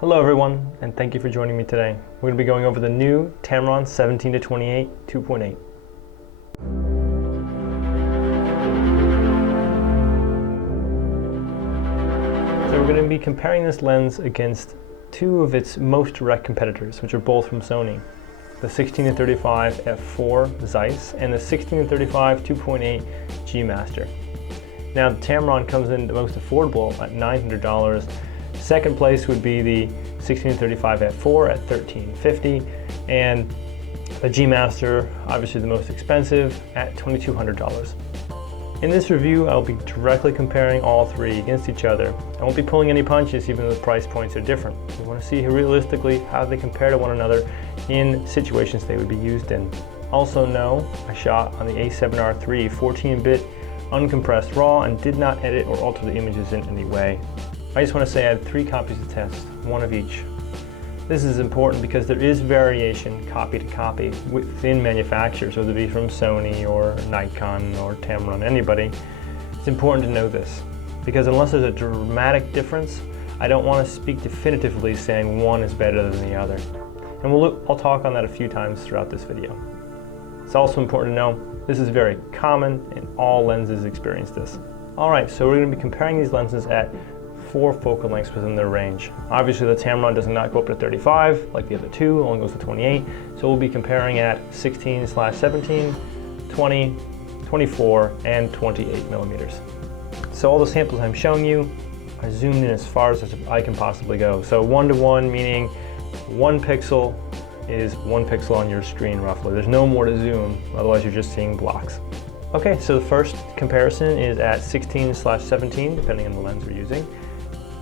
Hello everyone, and thank you for joining me today. We're going to be going over the new Tamron 17-28 2.8. So we're going to be comparing this lens against two of its most direct competitors, which are both from Sony. The 16-35 f4 Zeiss and the 16-35 2.8 G Master. Now the Tamron comes in the most affordable at $900. Second place would be the 16-35 f4 at $1,350, and the G Master, obviously the most expensive, at $2,200. In this review, I'll be directly comparing all three against each other. I won't be pulling any punches even though the price points are different. We want to see realistically how they compare to one another in situations they would be used in. Also know I shot on the A7R III 14-bit uncompressed RAW and did not edit or alter the images in any way. I just want to say I had 3 copies to test, one of each. This is important because there is variation copy to copy within manufacturers, whether it be from Sony or Nikon or Tamron, anybody. It's important to know this because unless there's a dramatic difference, I don't want to speak definitively saying one is better than the other. And I'll talk on that a few times throughout this video. It's also important to know this is very common and all lenses experience this. Alright, so we're going to be comparing these lenses at 4 focal lengths within their range. Obviously the Tamron does not go up to 35 like the other two, it only goes to 28. So we'll be comparing at 16/17, 20, 24, and 28 millimeters. So all the samples I'm showing you, I zoomed in as far as I can possibly go. So 1:1, meaning 1 pixel is 1 pixel on your screen roughly. There's no more to zoom, otherwise you're just seeing blocks. Okay, so the first comparison is at 16/17, depending on the lens we're using,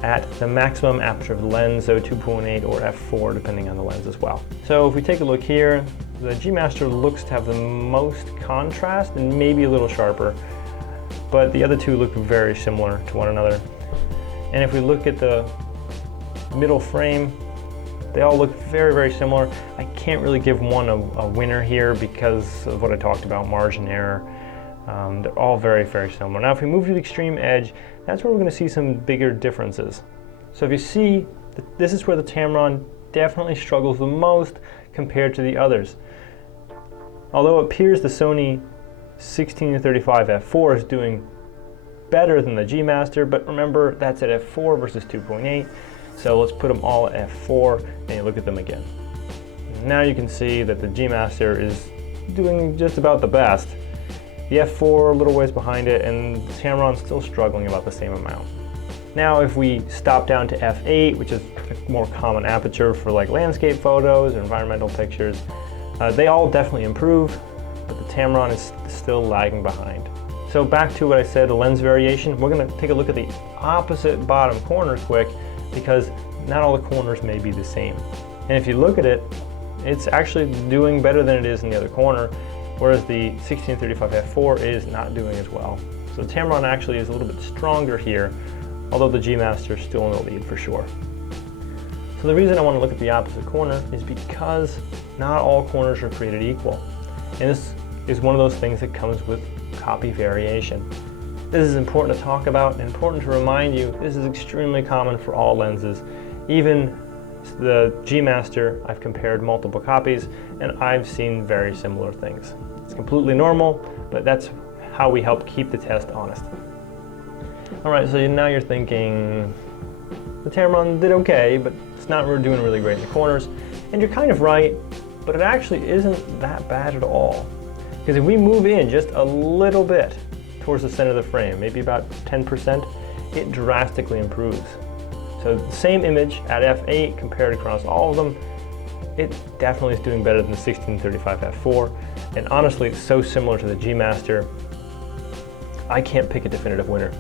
at the maximum aperture of the lens, so 2.8 or f4, depending on the lens as well. So if we take a look here, the G Master looks to have the most contrast and maybe a little sharper, but the other two look very similar to one another. And if we look at the middle frame, they all look very, very similar. I can't really give one a winner here because of what I talked about, margin error. They're all very, very similar. Now if we move to the extreme edge, that's where we're going to see some bigger differences. So if you see, this is where the Tamron definitely struggles the most compared to the others. Although it appears the Sony 16-35 f4 is doing better than the G Master, but remember that's at f4 versus 2.8. So let's put them all at f4 and you look at them again. Now you can see that the G Master is doing just about the best. The f4 a little ways behind it, and the Tamron's still struggling about the same amount. Now if we stop down to f8, which is a more common aperture for like landscape photos or environmental pictures, they all definitely improve, but the Tamron is still lagging behind. So back to what I said, the lens variation, we're going to take a look at the opposite bottom corner quick because not all the corners may be the same. And if you look at it, it's actually doing better than it is in the other corner, whereas the 16-35 f4 is not doing as well. So the Tamron actually is a little bit stronger here, although the G Master is still in the lead for sure. So the reason I want to look at the opposite corner is because not all corners are created equal. And this is one of those things that comes with copy variation. This is important to talk about and important to remind you this is extremely common for all lenses. Even the G Master, I've compared multiple copies and I've seen very similar things. It's completely normal, but that's how we help keep the test honest. Alright, so now you're thinking, the Tamron did okay, but it's not doing really great in the corners. And you're kind of right, but it actually isn't that bad at all. Because if we move in just a little bit towards the center of the frame, maybe about 10%, it drastically improves. So the same image at f8 compared across all of them, it definitely is doing better than the 16-35 f4. And honestly, it's so similar to the G Master, I can't pick a definitive winner.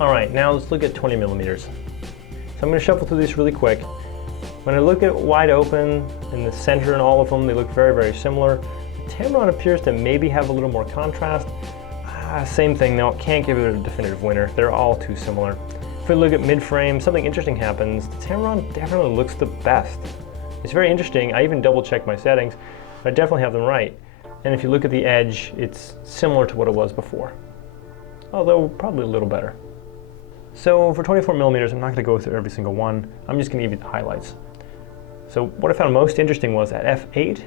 All right, now let's look at 20 millimeters. So I'm going to shuffle through these really quick. When I look at wide open in the center and all of them, they look very, very similar. The Tamron appears to maybe have a little more contrast. Same thing though, can't give it a definitive winner. They're all too similar. If we look at mid-frame, something interesting happens. The Tamron definitely looks the best. It's very interesting. I even double-checked my settings. I definitely have them right. And if you look at the edge, it's similar to what it was before, although probably a little better. So for 24 millimeters, I'm not going to go through every single one. I'm just going to give you the highlights. So what I found most interesting was at f8,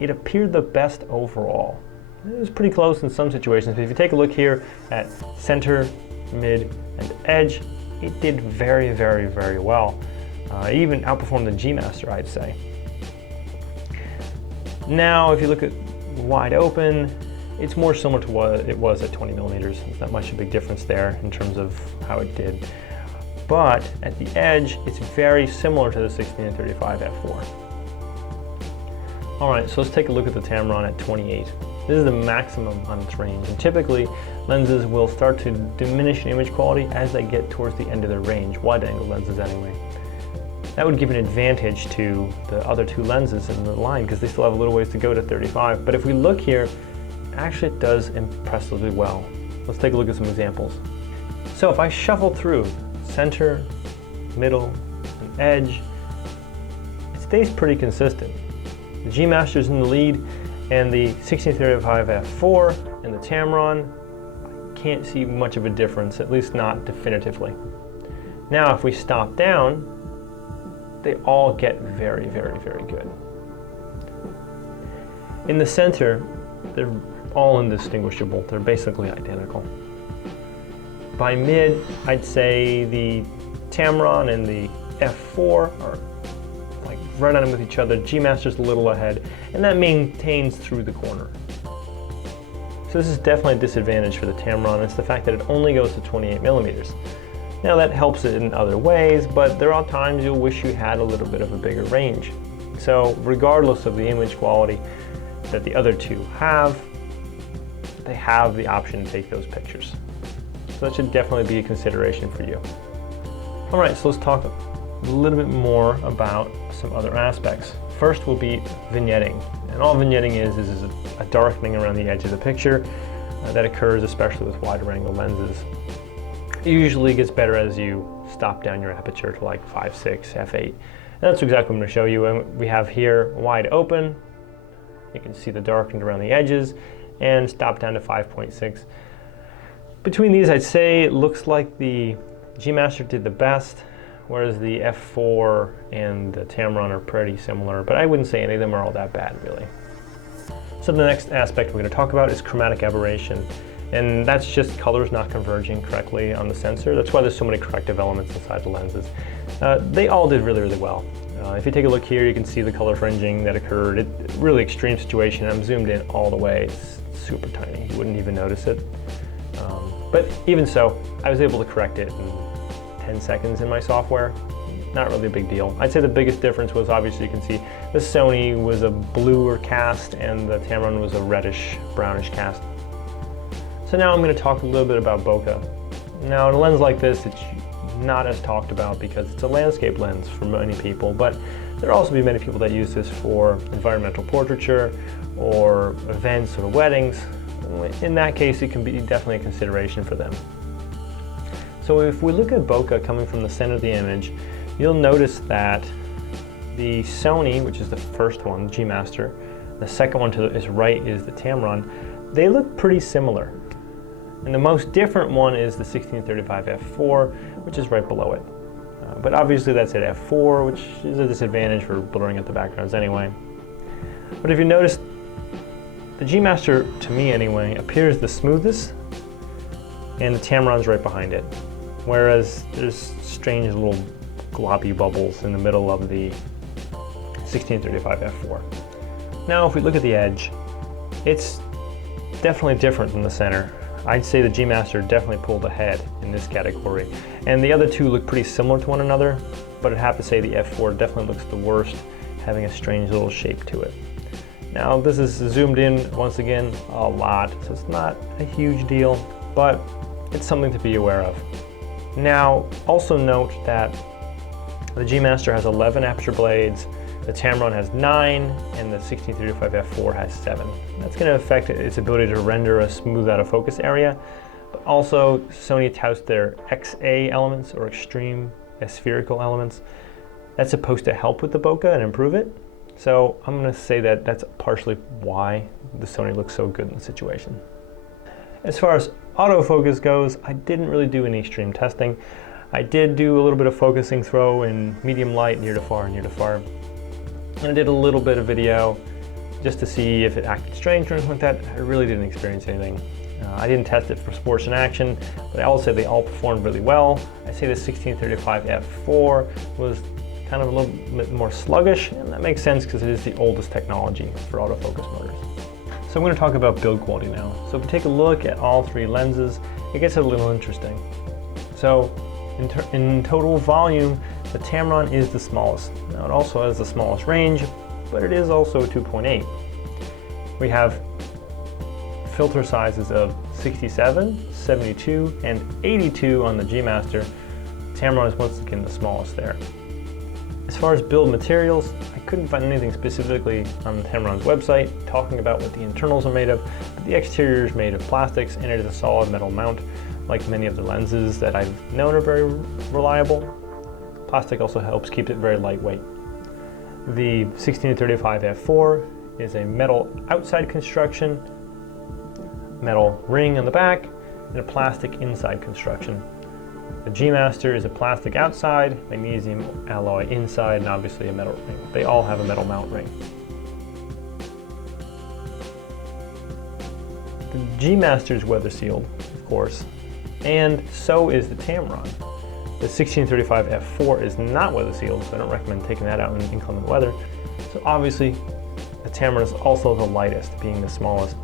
it appeared the best overall. It was pretty close in some situations, but if you take a look here at center, mid, and edge, it did very, very, very well. It even outperformed the G Master, I'd say. Now, if you look at wide open, it's more similar to what it was at 20 millimeters. There's not much of a big difference there in terms of how it did. But at the edge, it's very similar to the 16 and 35 f4. All right, so let's take a look at the Tamron at 28. This is the maximum on its range, and typically lenses will start to diminish in image quality as they get towards the end of their range, wide-angle lenses anyway. That would give an advantage to the other two lenses in the line because they still have a little ways to go to 35. But if we look here, actually it does impressively well. Let's take a look at some examples. So if I shuffle through center, middle, and edge, it stays pretty consistent. The G Master's in the lead, and the 1635 f4 and the Tamron, I can't see much of a difference, at least not definitively. Now if we stop down, they all get very, very, very good. In the center, they're all indistinguishable. They're basically identical. By mid, I'd say the Tamron and the f4 are like right on with each other. G Master's a little ahead, and that maintains through the corner. So this is definitely a disadvantage for the Tamron. It's the fact that it only goes to 28 millimeters. Now that helps it in other ways, but there are times you'll wish you had a little bit of a bigger range. So regardless of the image quality that the other two have, they have the option to take those pictures. So that should definitely be a consideration for you. All right, so let's talk a little bit more about some other aspects. First will be vignetting. And all vignetting is a darkening around the edge of the picture that occurs especially with wider angle lenses. It usually gets better as you stop down your aperture to like 5.6, f8. And that's exactly what I'm going to show you. And we have here wide open. You can see the darkened around the edges, and stop down to 5.6. Between these, I'd say it looks like the G Master did the best, whereas the f4 and the Tamron are pretty similar, but I wouldn't say any of them are all that bad, really. So the next aspect we're going to talk about is chromatic aberration. And that's just colors not converging correctly on the sensor. That's why there's so many corrective elements inside the lenses. They all did really, really well. If you take a look here, you can see the color fringing that occurred. It's a really extreme situation. I'm zoomed in all the way. It's super tiny. You wouldn't even notice it. But even so, I was able to correct it in 10 seconds in my software. Not really a big deal. I'd say the biggest difference was, obviously you can see the Sony was a bluer cast and the Tamron was a reddish, brownish cast. So now I'm going to talk a little bit about bokeh. Now in a lens like this, it's not as talked about because it's a landscape lens for many people, but there'll also be many people that use this for environmental portraiture or events or weddings. In that case, it can be definitely a consideration for them. So if we look at bokeh coming from the center of the image, you'll notice that the Sony, which is the first one, G Master, the second one to his right is the Tamron, they look pretty similar. And the most different one is the 1635 f4, which is right below it. But obviously that's at f4, which is a disadvantage for blurring out the backgrounds anyway. But if you notice, the G Master, to me anyway, appears the smoothest, and the Tamron's right behind it. Whereas there's strange little globby bubbles in the middle of the 1635 f4. Now if we look at the edge, it's definitely different than the center. I'd say the G Master definitely pulled ahead in this category. And the other two look pretty similar to one another, but I'd have to say the f4 definitely looks the worst, having a strange little shape to it. Now this is zoomed in, once again, a lot, so it's not a huge deal, but it's something to be aware of. Now, also note that the G Master has 11 aperture blades, the Tamron has 9, and the 1635 f4 has 7. That's going to affect its ability to render a smooth out of focus area, but also Sony touts their XA elements, or extreme aspherical elements. That's supposed to help with the bokeh and improve it. So I'm going to say that that's partially why the Sony looks so good in the situation. As far as autofocus goes, I didn't really do any extreme testing. I did do a little bit of focusing throw in medium light, near to far, near to far. And I did a little bit of video just to see if it acted strange or anything like that. I really didn't experience anything. I didn't test it for sports and action, but I will say they all performed really well. I say the 1635 f4 was kind of a little bit more sluggish, and that makes sense because it is the oldest technology for autofocus motors. So I'm going to talk about build quality now. So if we take a look at all three lenses, it gets a little interesting. So in total volume, the Tamron is the smallest. Now it also has the smallest range, but it is also a 2.8. We have filter sizes of 67, 72, and 82 on the G Master. Tamron is once again the smallest there. As far as build materials, I couldn't find anything specifically on Tamron's website talking about what the internals are made of, but the exterior is made of plastics and it is a solid metal mount, like many of the lenses that I've known are very reliable. Plastic also helps keep it very lightweight. The 1635 f4 is a metal outside construction, metal ring on the back, and a plastic inside construction. The G Master is a plastic outside, magnesium alloy inside, and obviously a metal ring. They all have a metal mount ring. The G Master is weather sealed, of course, and so is the Tamron. The 1635 f4 is not weather sealed, so I don't recommend taking that out in inclement weather. So obviously, the Tamron is also the lightest, being the smallest.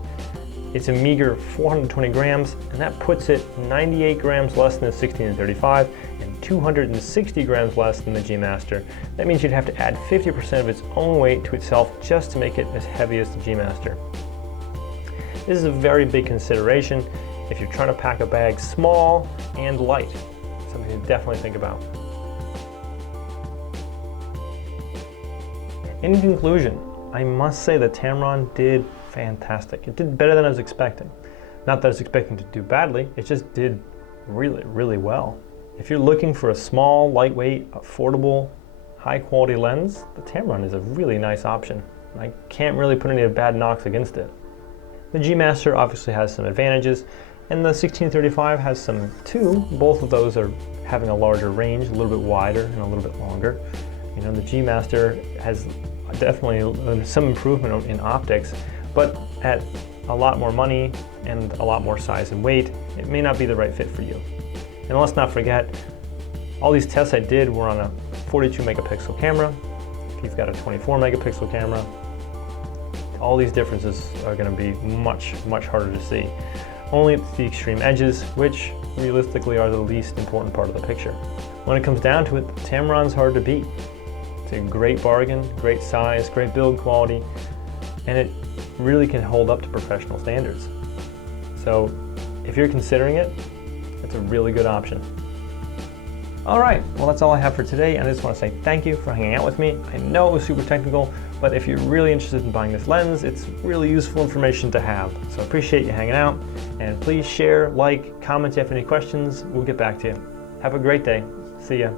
It's a meager 420 grams, and that puts it 98 grams less than the 1635 and 260 grams less than the G Master. That means you'd have to add 50% of its own weight to itself just to make it as heavy as the G Master. This is a very big consideration if you're trying to pack a bag small and light. Something to definitely think about. In conclusion, I must say the Tamron did fantastic. It did better than I was expecting. Not that I was expecting to do badly, it just did really, really well. If you're looking for a small, lightweight, affordable, high quality lens, the Tamron is a really nice option. I can't really put any bad knocks against it. The G Master obviously has some advantages, and the 1635 has some too. Both of those are having a larger range, a little bit wider and a little bit longer. You know, the G Master has definitely some improvement in optics, but at a lot more money and a lot more size and weight, it may not be the right fit for you. And let's not forget, all these tests I did were on a 42 megapixel camera. If you've got a 24 megapixel camera, all these differences are going to be much, much harder to see. Only at the extreme edges, which realistically are the least important part of the picture. When it comes down to it, the Tamron's hard to beat. It's a great bargain, great size, great build quality, and it really can hold up to professional standards. So if you're considering it, it's a really good option. All right, well that's all I have for today. I just want to say thank you for hanging out with me. I know it was super technical, but if you're really interested in buying this lens, it's really useful information to have. So I appreciate you hanging out, and please share, like, comment if you have any questions. We'll get back to you. Have a great day. See ya.